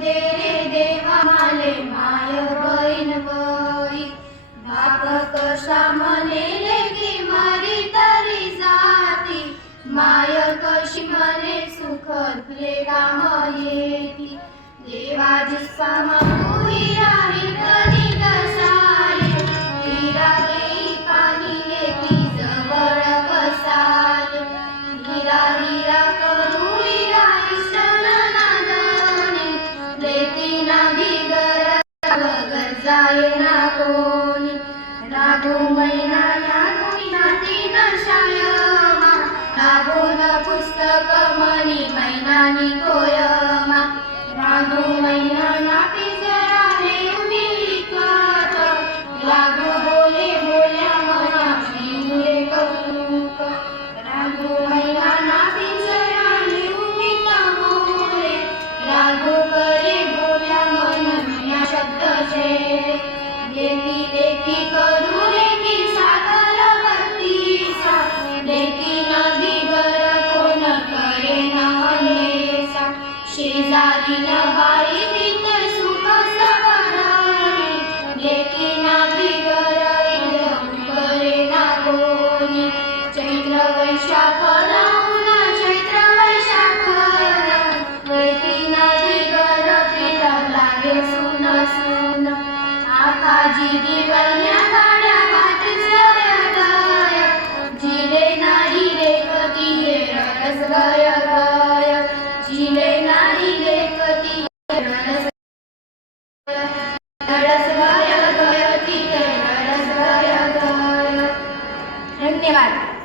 दे रे देवा माले माय बहीण बई बाप कशा म्हणेले की मरी तरी जाती माय कशी म्हणे सुख तुले काम येती देवाजी समापुरी राही कधी कसाले हिरा घेई पाणी लेकी जवळ बसाले हिरा हिरा करू हिरा ईश्वर नादने लेकी ना बिगर वगर जाये ना कोणी राघो मैना या नाती नशायमा राघोन पुस्तक मनी मैनानी कोयमा राघो मैना नाती जरा हे उमिकत राघो बोले बोल्या मना मुले कौतुक राघो मैना नाती जरा हे उमिका बोले राघो करे बोल्या मन या शब्द छेडे लेकी लेकी करू लेकी सागर बत्तीसा लेकी ना बिगर कोण करे ना अन्येसा शेजारी न बाई तिथे सुख सवरणे लेकी ना बिगर इदम करे ना कोणी चैत्र वैशाख राहुना चैत्र वैशाख लेकी ना बिगर तिला लागे सुन सुन आकाजी दिवल्या गाड्या वाटेच गय गय जिले नाही लेखती हे रस गय गय जिले नाही लेखती रस गय गय तिथे रस गय गय. धन्यवाद.